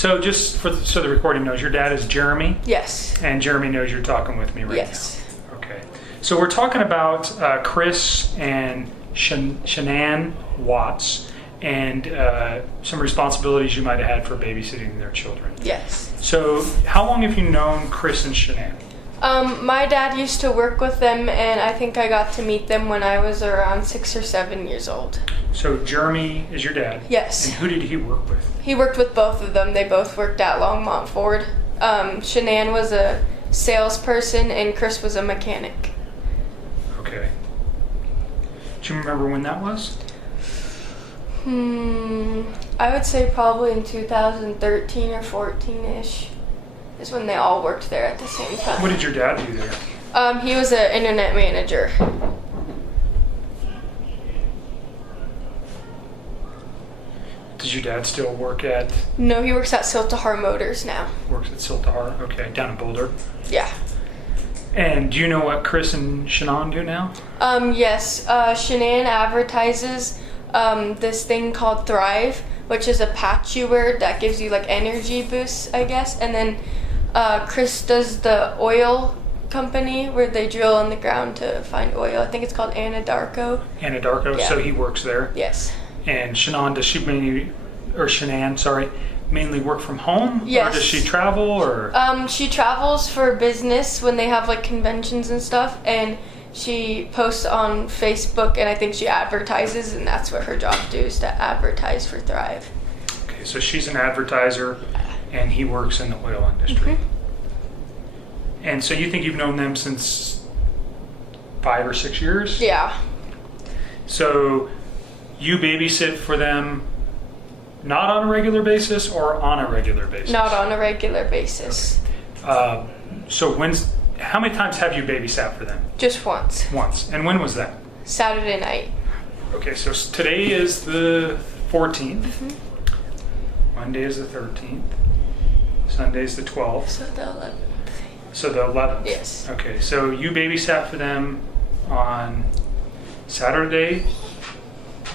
So just so the recording knows, your dad is Jeremy? Yes. And Jeremy knows you're talking with me right now? Yes. Okay. So we're talking about Chris and Shanann Watts and some responsibilities you might have had for babysitting their children. Yes. So how long have you known Chris and Shanann? My dad used to work with them, and I think I got to meet them when I was around 6 or 7 years old. So Jeremy is your dad? Yes. And who did he work with? He worked with both of them. They both worked at Longmont Ford. Shanann was a salesperson, and Chris was a mechanic. Okay. Do you remember when that was? I would say probably in 2013 or 14-ish is when they all worked there at the same time. What did your dad do there? He was an internet manager. Does your dad still work at? No, he works at Siltahar Motors now. Works at Siltahar, okay, down in Boulder. Yeah. And do you know what Chris and Shanann do now? Yes. Shanann advertises this thing called Thrive, which is a patch you wear that gives you like energy boosts, I guess. And then Chris does the oil company where they drill in the ground to find oil. I think it's called Anadarko. Anadarko, Yeah. So he works there. Yes. And Shanann, does she mainly work from home? Yes. Or does she travel or? She travels for business when they have like conventions and stuff, and she posts on Facebook, and I think she advertises, and that's what her job is, to advertise for Thrive. Okay, so she's an advertiser, and he works in the oil industry. Mm-hmm. And so you think you've known them since 5 or 6 years? Yeah. So you babysit for them not on a regular basis or on a regular basis? Not on a regular basis. Okay. So how many times have you babysat for them? Just once. Once. And when was that? Saturday night. Okay, so today is the 14th. Mm-hmm. Monday is the 13th. Sunday is the 12th. So the 11th. So the 11th? Yes. Okay, so you babysat for them on Saturday.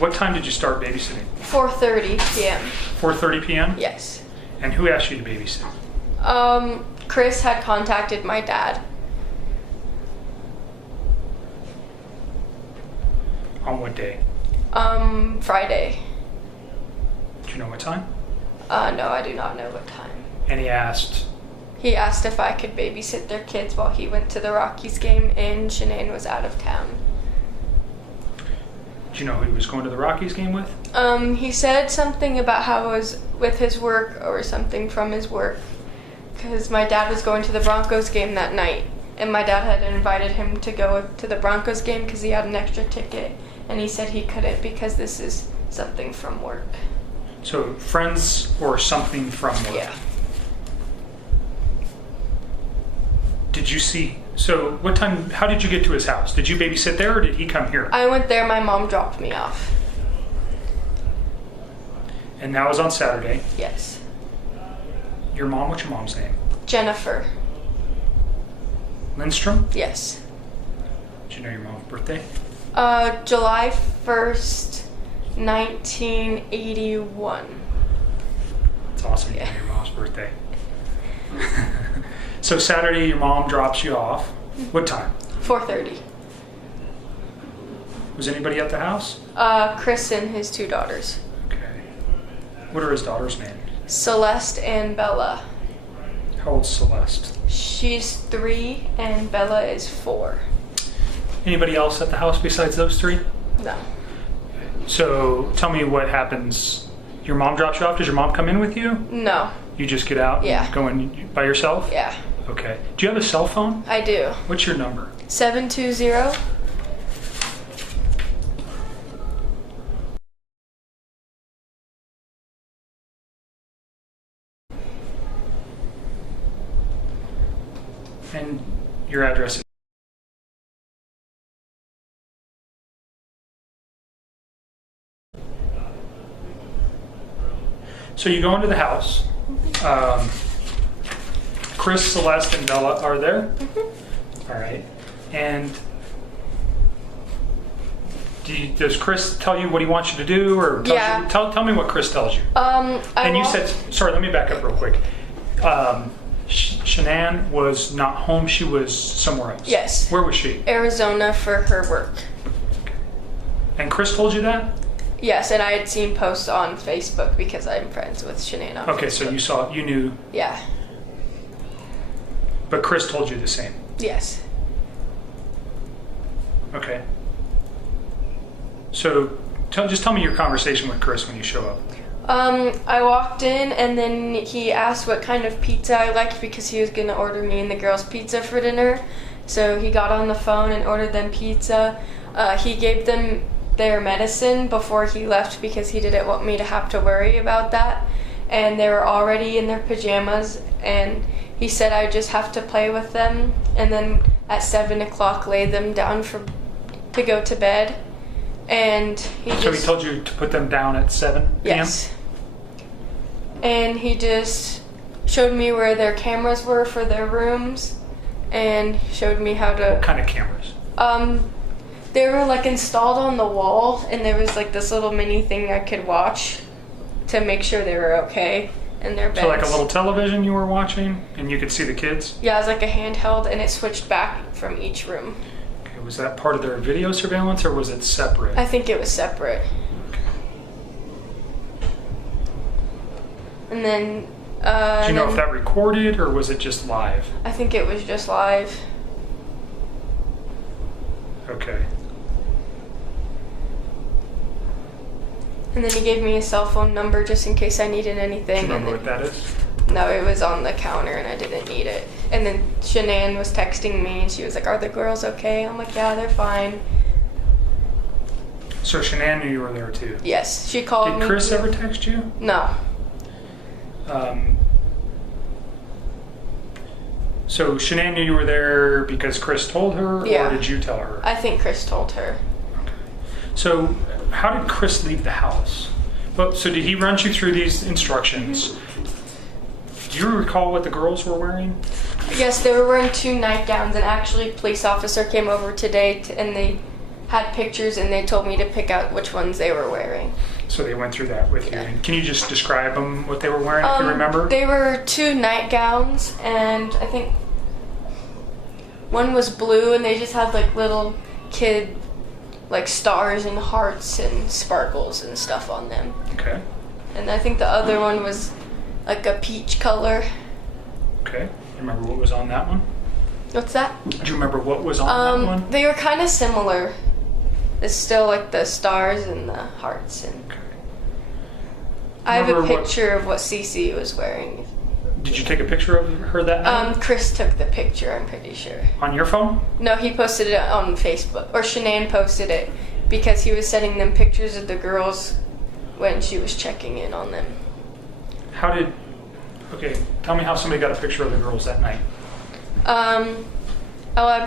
What time did you start babysitting? 4:30 p.m. 4:30 p.m.? Yes. And who asked you to babysit? Chris had contacted my dad. On what day? Friday. Do you know what time? No, I do not know what time. And he asked? He asked if I could babysit their kids while he went to the Rockies game, and Shanann was out of town. Do you know who he was going to the Rockies game with? He said something about how it was with his work or something from his work, because my dad was going to the Broncos game that night, and my dad had invited him to go to the Broncos game because he had an extra ticket, and he said he couldn't because this is something from work. So friends or something from work? Yeah. Did you see, so what time, how did you get to his house? Did you babysit there or did he come here? I went there, my mom dropped me off. And that was on Saturday. Yes. Your mom, what's your mom's name? Jennifer. Lindstrom? Yes. Do you know your mom's birthday? July 1st, 1981. It's awesome you Yeah. know your mom's birthday. So Saturday your mom drops you off. What time? 4:30. Was anybody at the house? Chris and his 2 daughters. Okay. What are his daughters' names? Celeste and Bella. How old's Celeste? She's 3 and Bella is 4. Anybody else at the house besides those 3? No. So tell me what happens. Your mom drops you off. Does your mom come in with you? No. You just get out Yeah. and go in by yourself? Yeah. Okay. Do you have a cell phone? I do. What's your number? 720. And your address. So you go into the house. Chris, Celeste, and Bella are there. Mm-hmm. All right. And Does Chris tell you what he wants you to do, or tell me what Chris tells you? You said, sorry, let me back up real quick. Shanann was not home; she was somewhere else. Yes. Where was she? Arizona for her work. And Chris told you that? Yes, and I had seen posts on Facebook because I'm friends with Shanann on Facebook. So you knew. Yeah. But Chris told you the same. Yes. Okay. So just tell me your conversation with Chris when you show up. I walked in and then he asked what kind of pizza I liked because he was going to order me and the girls pizza for dinner. So he got on the phone and ordered them pizza. He gave them their medicine before he left because he didn't want me to have to worry about that. And they were already in their pajamas, and he said I just have to play with them and then at 7 o'clock lay them down to go to bed. And he told you to put them down at 7 p.m.? Yes. And he just showed me where their cameras were for their rooms and showed me how to... What kind of cameras? They were like installed on the wall, and there was like this little mini thing I could watch to make sure they were okay in their beds. So like a little television you were watching and you could see the kids? Yeah, it was like a handheld, and it switched back from each room. Was that part of their video surveillance, or was it separate? I think it was separate. Okay. And then... do you know if that recorded, or was it just live? I think it was just live. Okay. And then he gave me a cell phone number just in case I needed anything. Do you remember what that is? No, it was on the counter and I didn't need it. And then Shanann was texting me and she was like, "Are the girls okay?" I'm like, "Yeah, they're fine." So Shanann knew you were there too? Yes, she called me. Did Chris ever text you? No. So Shanann knew you were there because Chris told her, or did you tell her? I think Chris told her. Okay. So how did Chris leave the house? Well, so did he run you through these instructions? Mm-hmm. Do you recall what the girls were wearing? Yes, they were wearing 2 nightgowns, and actually a police officer came over today and they had pictures and they told me to pick out which ones they were wearing. So they went through that with you. And can you just describe them, what they were wearing, if you remember? They were 2 nightgowns, and I think one was blue, and they just had like little kid like stars and hearts and sparkles and stuff on them. Okay. And I think the other one was like a peach color. Okay. You remember what was on that one? What's that? Do you remember what was on that one? They were kind of similar. It's still like the stars and the hearts. And okay. I have a picture of what Cece was wearing. Did you take a picture of her that night? Chris took the picture, I'm pretty sure. On your phone? No, he posted it on Facebook. Or Shanann posted it because he was sending them pictures of the girls when she was checking in on them. Okay, tell me how somebody got a picture of the girls that night. I'm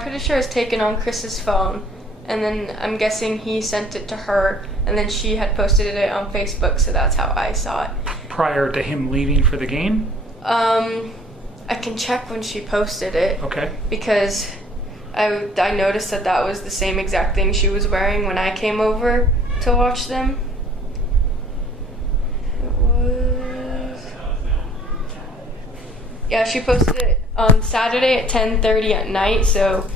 pretty sure it's taken on Chris's phone. And then I'm guessing he sent it to her, and then she had posted it on Facebook, so that's how I saw it. Prior to him leaving for the game? I can check when she posted it. Okay. Because I noticed that was the same exact thing she was wearing when I came over to watch them. It was... Yeah, she posted it on Saturday at 10:30 at night, so...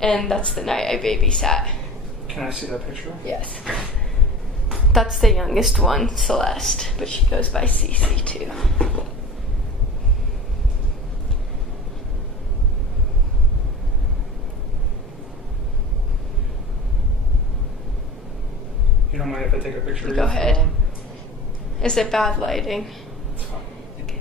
And that's the night I babysat. Can I see that picture? Yes. That's the youngest one, Celeste, but she goes by Cece too. You don't mind if I take a picture of Go your ahead. phone? Is it bad lighting? It's fine. Okay.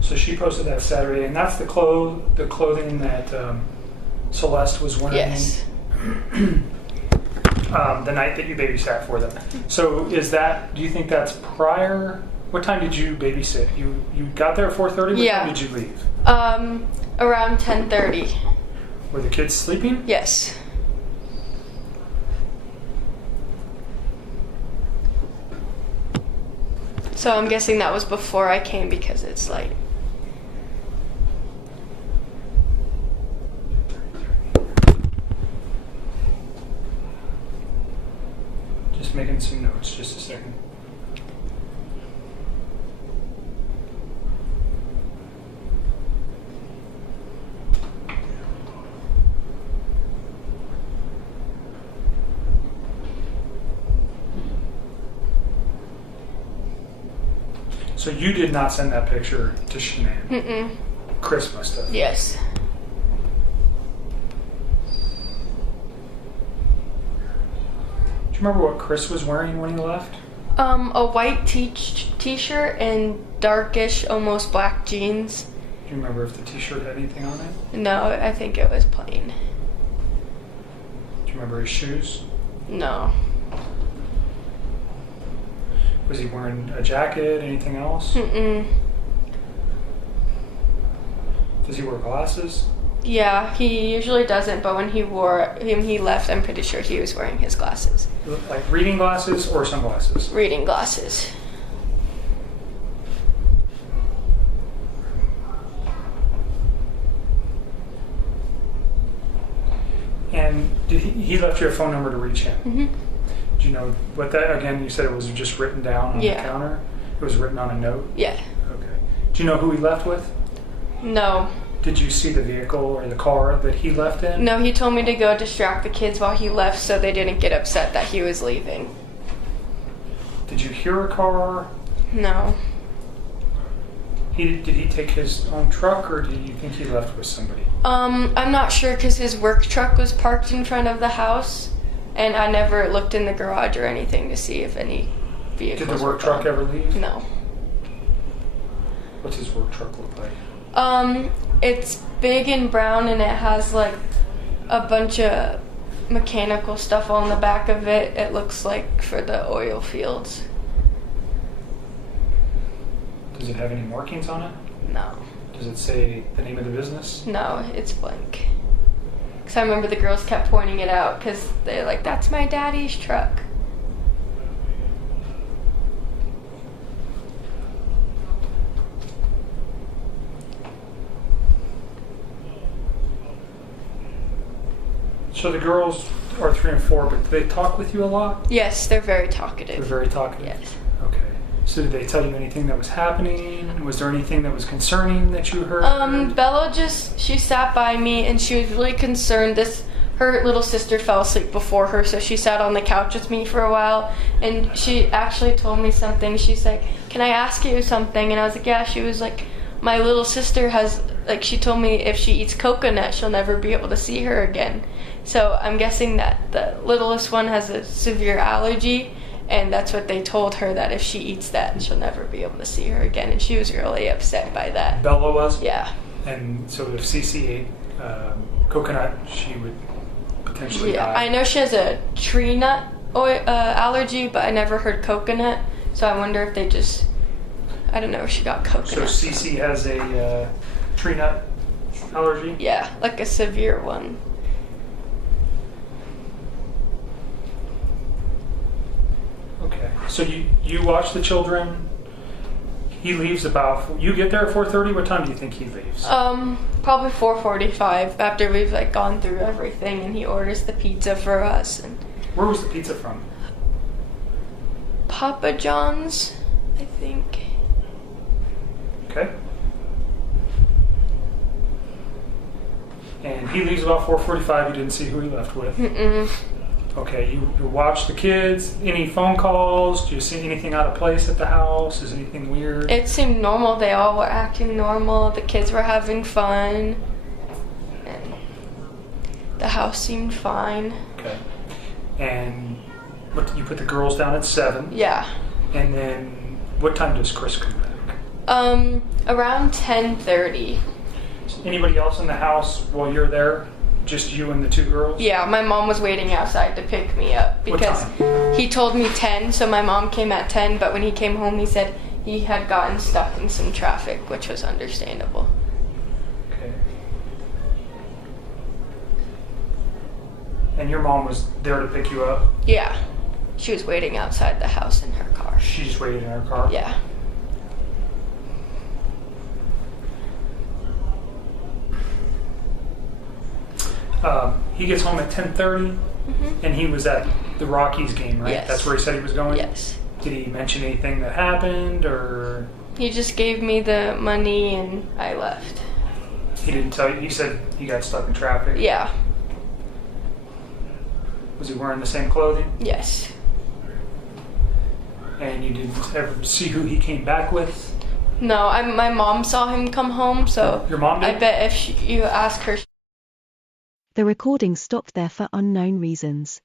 So she posted that Saturday, and that's the clothing that Celeste was wearing. Yes. The night that you babysat for them. So do you think that's prior? What time did you babysit? You got there at 4:30? What time did you leave? Around 10:30. Were the kids sleeping? Yes. So I'm guessing that was before I came because it's light. Just making some notes, just a second. So you did not send that picture to Shanann? Mm-mm. Chris must have. Yes. Do you remember what Chris was wearing when he left? A white t-shirt and darkish, almost black jeans. Do you remember if the t-shirt had anything on it? No, I think it was plain. Do you remember his shoes? No. Was he wearing a jacket, anything else? Mm-mm. Does he wear glasses? Yeah, he usually doesn't, but when he left, I'm pretty sure he was wearing his glasses. Like reading glasses or sunglasses? Reading glasses. And did he left you a phone number to reach him? Mm-hmm. Do you know what that, again, you said it was just written down on the counter? It was written on a note? Yeah. Okay. Do you know who he left with? No. Did you see the vehicle or the car that he left in? No, he told me to go distract the kids while he left so they didn't get upset that he was leaving. Did you hear a car? No. Did he take his own truck or do you think he left with somebody? I'm not sure because his work truck was parked in front of the house and I never looked in the garage or anything to see if any vehicles Did the work truck ever leave? No. What's his work truck look like? It's big and brown and it has like a bunch of mechanical stuff on the back of it. It looks like for the oil fields. Does it have any markings on it? No. Does it say the name of the business? No, it's blank. Because I remember the girls kept pointing it out because they're like, that's my daddy's truck. So the girls are 3 and 4, but do they talk with you a lot? Yes, they're very talkative. They're very talkative? Yes. Okay. So did they tell you anything that was happening? Was there anything that was concerning that you heard? Bella she sat by me and she was really concerned. Her little sister fell asleep before her, so she sat on the couch with me for a while and she actually told me something. She's like, can I ask you something? And I was like, yeah. She was like, my little sister she told me if she eats coconut, she'll never be able to see her again. So I'm guessing that the littlest one has a severe allergy, and that's what they told her, that if she eats that, she'll never be able to see her again. And she was really upset by that. Bella was? Yeah. And so if Cece ate coconut, she would potentially die? I know she has a tree nut allergy, but I never heard coconut. So I wonder if they just, I don't know if she got coconut. So Cece has a tree nut allergy? Yeah, like a severe one. Okay. So you watch the children. He leaves you get there at 4:30. What time do you think he leaves? Probably 4:45 after we've gone through everything, and he orders the pizza for us. And where was the pizza from? Papa John's, I think. Okay. And he leaves about 4:45. You didn't see who he left with. Mm-mm. Okay, you watch the kids. Any phone calls? Do you see anything out of place at the house? Is anything weird? It seemed normal. They all were acting normal. The kids were having fun. And the house seemed fine. Okay. And you put the girls down at 7. Yeah. And then what time does Chris come back? Around 10:30. Anybody else in the house while you're there? Just you and the 2 girls? Yeah, my mom was waiting outside to pick me up because he told me 10, so my mom came at 10, but when he came home he said he had gotten stuck in some traffic, which was understandable. Okay. And your mom was there to pick you up? Yeah. She was waiting outside the house in her car. She just waited in her car? Yeah. He gets home at 10:30, and he was at the Rockies game, right? Yes. That's where he said he was going? Yes. Did he mention anything that happened, or? He just gave me the money and I left. He didn't tell you? He said he got stuck in traffic? Yeah. Was he wearing the same clothing? Yes. And you didn't ever see who he came back with? No, my mom saw him come home, so Your mom did? I bet if you ask her. The recording stopped there for unknown reasons.